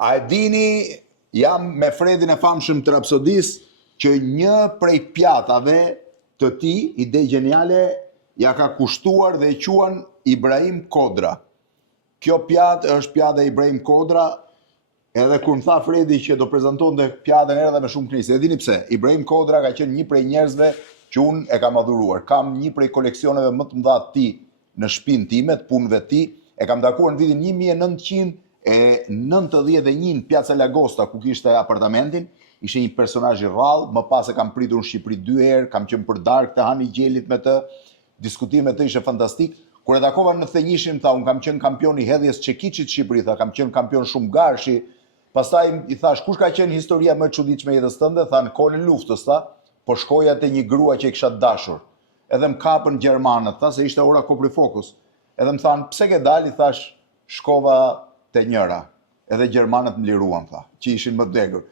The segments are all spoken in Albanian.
A e dini, jam me Fredin e famshëm të Rapsodis, që një prej pjatave të ti, ide geniale, ja ka kushtuar dhe e quan Ibrahim Kodra. Kjo pjatë është pjata e Ibrahim Kodra, edhe kur më tha Fredi që do prezanton dhe pjatën edhe me shumë knisë. E dini pse, Ibrahim Kodra ka qenë një prej njerëzve që unë e kam adhuruar. Kam një prej koleksioneve më të mëdha të ti në shtëpinë time, të punëve të ti. E kam takuar në vitin 1991 në Piazza Lagosta, ku kishte apartamentin. Ishte një personazh i rrallë, më pas e kam pritur në Shqipëri 2 herë, kam qenë për darkë të hani gjelit me të, diskutimi me të ishte fantastik. Kur e takova në Thënjishin, tha, unë kam qenë kampion i hedhjes Çekiçit Shqipëri, tha, kam qenë kampion shumë garshi. Pastaj i thash, kush ka qenë historia më e çuditshme e jetës tënde? Tha, në kohën e luftës, tha, po shkoja te një grua që e kisha dashur. Edhe më kapën gjermanët, tha, se ishte ora koprifokus. Edhe më thanë, pse ke dalë? I thash, shkova te njëra. Edhe gjermanët më liruan, tha, që ishin më vdekur.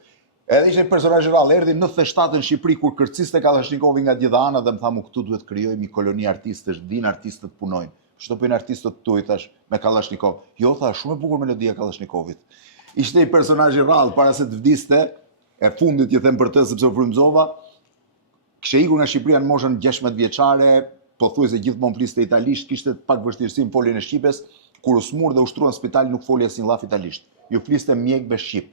Edhe ishte personazh i rrallë, erdhi në 97 në Shqipëri kur kërciste Kallashnikovi nga gjitha ana dhe më tha, mu këtu duhet krijojmë një koloni artistësh, din artistët punojnë. Ç'do bëjnë artistët tuaj, thash, me Kallasnikov. Jo, tha, shumë e bukur melodia e Kallasnikovit. Ishte një personazh i rrallë para se të vdiste, e fundit që them për të sepse u frymëzova. Kishte ikur nga Shqipëria në moshën 16 vjeçare, pothuajse gjithmonë fliste italisht, kishte pak vështirësi në foljen e shqipes, kur u smur dhe u shtrua në spital nuk foli asnjë llaf italisht. Ju fliste mjekve shqip.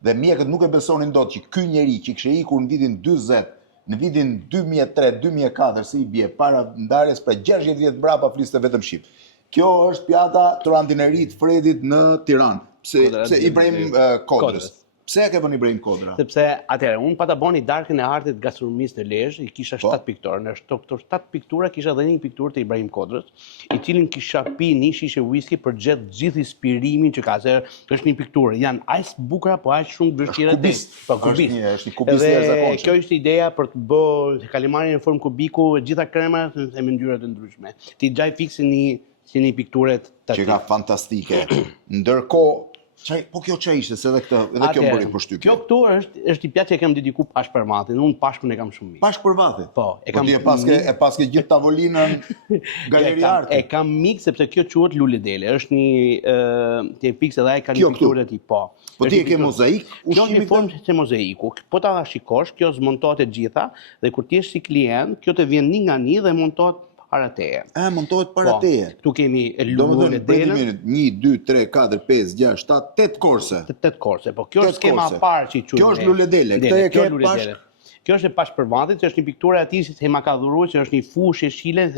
Dhe mjekët nuk e besonin dot që ky njeri që kishte ikur në vitin 40, në vitin 2003-2004, si i bie, para ndarjes për 60 vjet brapa fliste vetëm shqip. Kjo është pjata Troantinerit Fredit në Tiranë. Pse Ibrahim Kodrës. Pse e ke vënë Ibrahim Kodra? Sepse atëherë, unë pata boni darkën e artit gastronomisë të Lezhë, i kisha 7 pikturë. Në këto 7 piktura kisha dhe një pikturë të Ibrahim Kodrës, i cilin kisha pi një shishe whisky për gjithë inspirimin që ka, se është një pikturë. Janë aq bukura, po aq shumë vështira të. Po kubis. Është një kubis i jashtëzakonshëm. Kjo ishte ideja për të bërë kalimarin në formë kubiku, gjitha kremat me ngjyra të ndryshme. Ti gjaj fiksin si një pikturë të që ka fantastike. Ndërkohë, po kjo që ishte, se edhe kjo më bëri përshtypje. Kjo këtu është i pjatë që e kam dediku Pashpërvatit, unë Pashpën e kam shumë mirë. Pashpërvatit? Po. E paske gjithë tavolinën galeri arti? E kam mikë, sepse kjo quhet Luledele, është një pikës edhe e ka një pikturë të ti, po. Po ti e ke mozaik? Kjo një formë që mozaiku, po ta shikosh, kjo zmontohet e gjitha, dhe kur ti je si klient, kjo të vjen një nga një dhe montohet para teje. Montohet para teje. Këtu kemi Luledelën. 1, 2, 3, 4, 5, 6, 7, 8 korse. 8 korse, po kjo është skema e parë që i quhet. Kjo është Luledele. Këtë e ke Pashk. Kjo është e Pashpërvatit, që është një pikturë e atij që ma ka dhuruar, që është një fushë e shile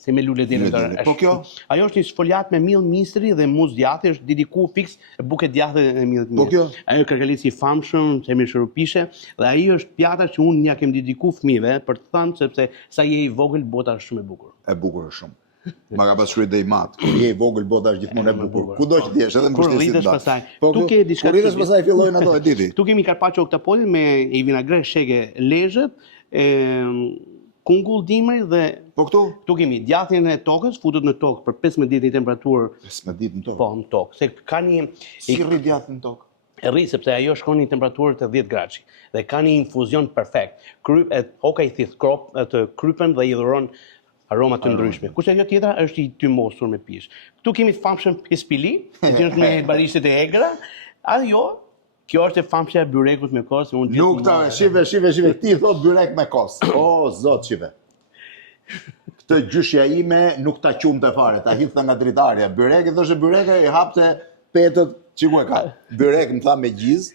se me Luledelën. Po kjo? Ajo është një sfoljat me miell mistri dhe muz djathi, është dediku fiks buke djathi dhe miell. Po kjo? Ajo kërkalici i famshëm, Semir Shurupishe, dhe ai është pjata që unë ja kem dediku fëmijëve për të thënë sepse sa je i vogël bota është shumë e bukur. E bukur është shumë. Ma ka pasur dhe i mat. Kur je i vogël bota është gjithmonë e bukur. Kudo që ti jesh, edhe në Kur rritesh pastaj. Tu ke diçka. Kur rritesh pastaj fillojnë ato, e diti. Tu kemi Carpaccio Octapolin me i vinagre shege lezhët, kungull dimri dhe po këtu? Tu kemi djathin e tokës, futet në tokë për 15 ditë në temperaturë. 15 ditë në tokë? Po, në tokë. Se ka një... Si rri djathi në tokë? E rri, sepse ajo shkon një temperaturë të 10 gradë. Dhe ka një infuzion perfekt. Oka i thith të krypen dhe i dhuron aroma të ndryshme. Kurse ajo tjetra është i tymosur me pish. Këtu kemi famshëm pispili, që është me barishtet e egra. Ajo, kjo është e famshja e byrekut me kos. Nuk ta, shive, ti thot byrek me kos. O, zot, shive. Këtë gjyshja ime nuk ta qumë të fare, ta hithë nga dritarja. Byrek, i thoshe byrek, i hapte petët, që ku e ka? Byrek më tha me gjiz,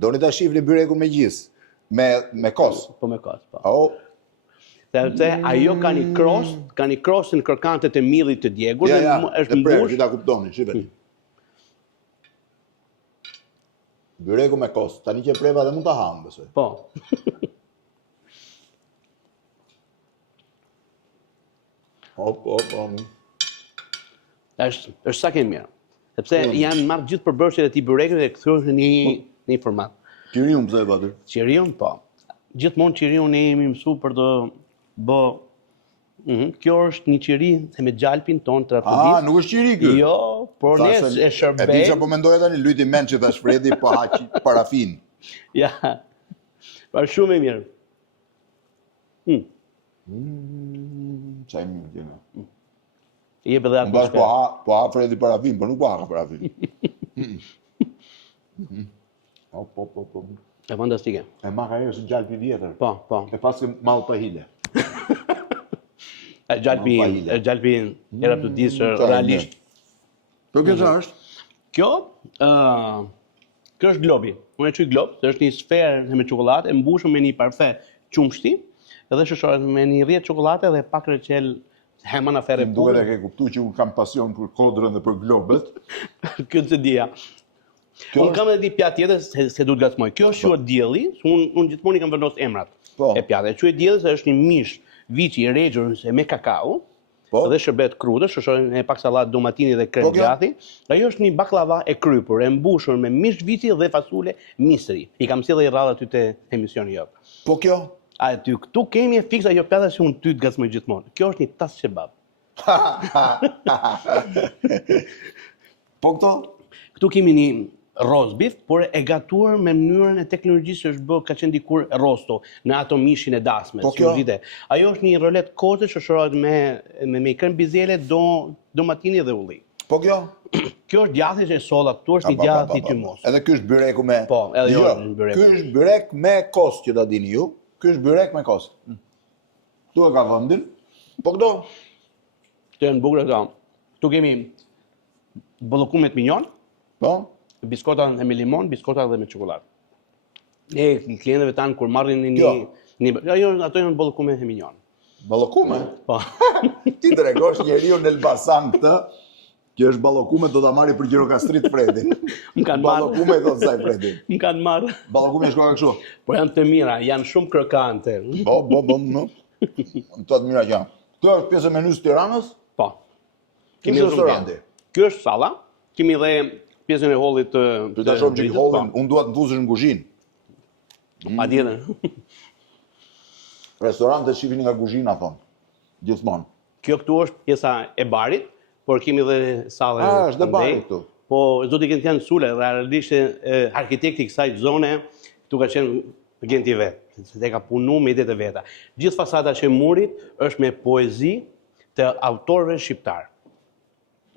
do një ta shifni byreku me gjiz, me kos. Po me kos, po. Sepse ajo ka një kros në kërkantet e millit të djegur, dhe është mbush. Ja, ta kuptoni, shive. Byreku me kos, tani që preva dhe mund ta hamë, besoj. Po. Është sa ke mirë. Sepse janë marrë gjithë përbërshjet e ti byrekut dhe kthyer në një format. Qiriun pse e patër? Qiriun, po. Gjithmonë qiriun ne jemi mësuar për të bë. Kjo është një qiri se me gjalpin ton të Rapsodis. Nuk është qiri ky? Jo, por ne e shërbej. E di çfarë po mendoja tani, lyti mend që thash Fredi po haq parafin. Ja. Pa shumë e mirë. Çaj mirë gjë. Jep edhe atmosferë. Po ha Fredi parafin, por nuk po ha parafin. Po. E fantastike. E maka është gjalpi vjetër. Po. E pas ke mall pa hile. E gjalpi era të disë realisht. Po kjo është? Kjo është globi. Unë e quaj glob, se është një sferë me çokoladë e mbushur me një parfe qumshti, edhe shoqërohet me një rrjet çokoladë dhe pak reçel Herman Afere Më duhet e ke kuptuar që unë kam pasion për kodrën dhe për globet. Kjo të dija. Unë kam edhe një pjatë tjetër se duhet gacmoj. Kjo është quhet dielli, unë gjithmonë i kam vendosur emrat e pjatë. Quhet dielli se është një mish viçi i regjur me kakao. Dhe shërbet krude, shoqërohen me pak sallatë domatini dhe krem djathi. Ajo është një baklava e krypur, e mbushur me mish viçi dhe fasule misri. I kam sjellë rradh aty te emisioni jot. Po kjo? Aty këtu kemi e fiksa ajo pjata që unë ty të gacmoj gjithmonë. Kjo është një tas kebab. Po këto? Këtu kemi një roast beef, por e gatuar me mënyrën e teknologjisë që është bërë ka qenë dikur rosto në ato mishin e dasmes. Po kjo? Ajo është një rolet kote që shoqërohet me krem bizele, domatini dhe ulli. Po kjo? Kjo është djathi që e solla këtu, është një djathi tymos. Edhe ky është byreku me... Po, edhe jo është byreku. Ky është byrek me kos që ta dini ju. Ky është byrek me kos. Ktu e ka vendin. Po këto? Këto janë bukur këto. Ktu kemi bollokumet mignon. Po? Biskota me limon, biskota dhe me çokoladë. Klientëve tanë kur marrin ato janë bollokume e mignon. Bollokume? Po. Ti tregosh njeriu në Elbasan këtë, që është bollokume do ta marri për Gjirokastrit Fredi. Bollokume do të saj Fredi. Më kanë marrë. Bollokume shkoka kështu. Po janë të mira, janë shumë krokante. Po. Të të mira që janë. Kjo është pjesë e menusë Tiranës? Po. Kemi restoranti. Ky është salla. Kemi dhe pjesën e hollit të... Të ta shohim që i hollin, unë duat të mbuzesh në kuzhinë. Patjetër. Restorantët shifin nga kuzhina, thonë. Gjithmonë. Kjo këtu është pjesa e barit, por kemi dhe sallën. Është dhe bari këtu. Po, zoti Gentian Sule, realisht arkitekti i kësaj zone, këtu ka qenë Genti vetë, se ka punu me idetë e veta. Gjithë fasada që murit është me poezi të autorëve shqiptar.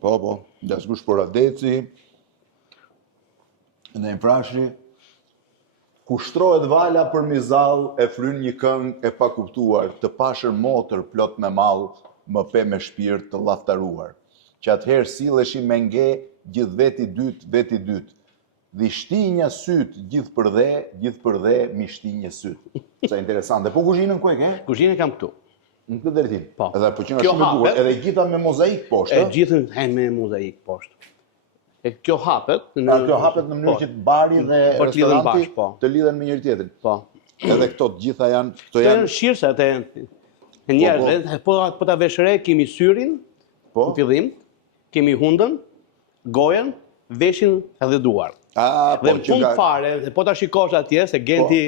Po, Daskush Poradeci, në Imprashi, kushtrohet vala për mizall, e fryn një këngë e pakuptuar, të pashër motër plot me mall, më pe me shpirt të llaftaruar. Që atëherë silleshi me nge, gjithë veti dyt. Dhe shtinja syt, gjithë për dhe, mi shtinja syt. Sa interesante. Po kuzhinën ku e ke? Kuzhinën kam këtu. Në këtë drejtim. Po. Edhe po që nga shumë e duhet, edhe gjitha me mozaik poshtë. E gjithën me mozaik poshtë. E kjo hapet në mënyrë që të bari dhe restoranti të lidhen me njëri tjetrin. Po. Edhe këto të gjitha janë... Këto janë shirësat e njerëzve. Po ta veshre, kemi syrin, në fillim, kemi hundën, gojen, veshin edhe duar. Dhe në fund fare, po ta shikosh atje, se Genti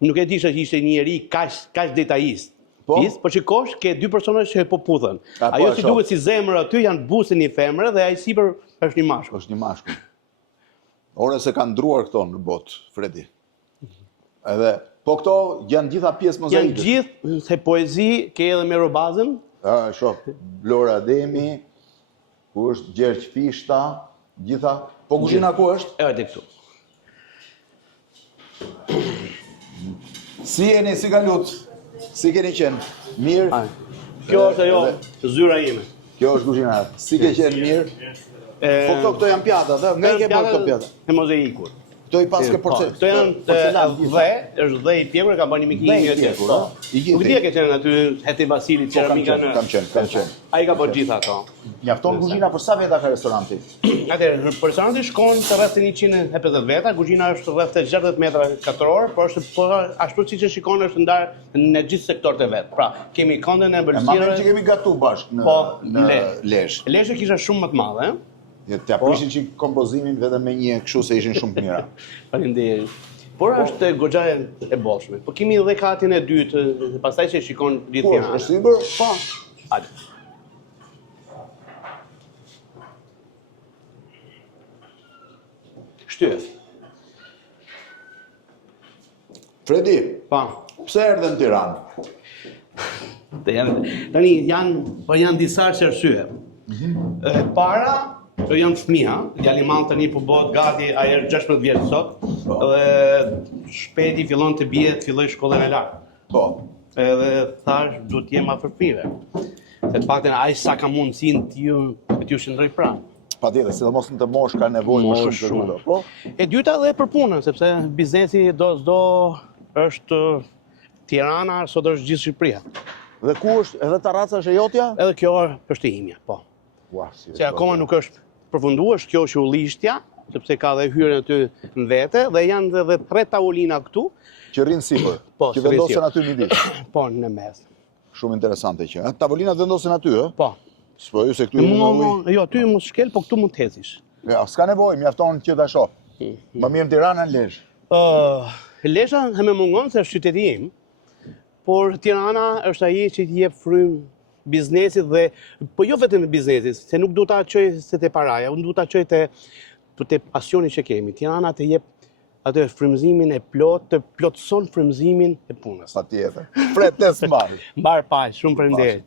nuk e disha që ishte njeri kaq detajist. Po shikosh, ke dy persona që po puthen. Ajo si duket si zemër aty, janë buse një femre dhe ai sipër është një mashkull. Është një mashkull. Ore se kanë ndruar këto në botë, Fredi. Edhe, po këto janë gjitha pjesë mozaikës. Janë gjithë, se poezi ke edhe me robazën. Shoh, Blora Ademi, ku është Gjergj Fishta, gjitha. Po kuzhina ku është? Edhe këtu. Si jeni, si ka lutë? Si keni qenë? Mirë? Kjo është ajo zyra ime. Kjo është kuzhina. Si ke qenë mirë? Po këto janë pjata, dhe? Nga i ke bërë këto pjata? E mozaikur. Këto i pas ke porcelan. Këto janë dhe, është dhe i pjekur, ka bërë një mikini një tjekur. Nuk dhja ke qenë aty Heti Vasili, Qeramika në... Kam qenë. A i ka bërë gjitha ato. Njafton kuzhina për sa veta ka restoranti? Atëherë, për restoranti shkon të rreth 150 veta, kuzhina është rreth 60 metra katror, por është ashtu siç e shikon është ndarë në gjithë sektorët e vet. Pra, kemi këndën e ëmbëlsirë. Më që kemi gatu bashkë në Lezhë. Lezhë kisha shumë më të madhe, Të aprishin që kompozimin vetëm me një kështu se ishin shumë të mira. Faleminderit. Por është goxha e boshme. Po kemi edhe katin e dytë, pastaj që shikon gjithë Tiranën. Po, është sipër? Po. Hajde. Shtyr. Fredi, pse erdhe në Tiranë? Tani janë disa arsye. Para janë fëmija, djali i madh tani po bëhet gati, ai është 16 vjeç sot, dhe shpejti fillon të bie, të filloj shkollën e lartë. Po. Edhe thash, du të jem afër fëmijëve. Se të paktën ai sa ka mundësinë t'ju shndroj pranë. Patjetër, sidomos në të mosh ka nevojë më shumë se rrugë. Po. E dyta edhe për punën, sepse biznesi do s'do është Tirana, sot është gjithë Shqipëria. Dhe ku është edhe Tarraca është e jotja? Edhe kjo është e imja, po. Ua, si Se akoma nuk është përfunduar, është kjo është Ullishtja, sepse ka dhe hyrën aty në vete, dhe janë edhe 3 tavolina këtu. Që rrinë sipër. Po, që vendosen aty midis. Po, në mes. Shumë interesante që. Tavolinat vendosen aty, ë? Po. S'po ju se këtu Jo, aty mos shkel, po këtu mund të hecish. Ja, s'ka nevojë, mjafton që ta shoh. Më mirë në Tiranë në Lezhë. Lezhë më mungon se është qyteti im, por Tirana është ai që t'i jep frymë biznesit dhe, po jo vetëm biznesit, se nuk du ta çoj se te paraja, unë du ta çoj te pasioni që kemi. Tirana të jep atë frymëzimin e plot, të plotëson frymëzimin e punës. Patjetër. Pretes mbar. Mbar paq, shumë faleminderit.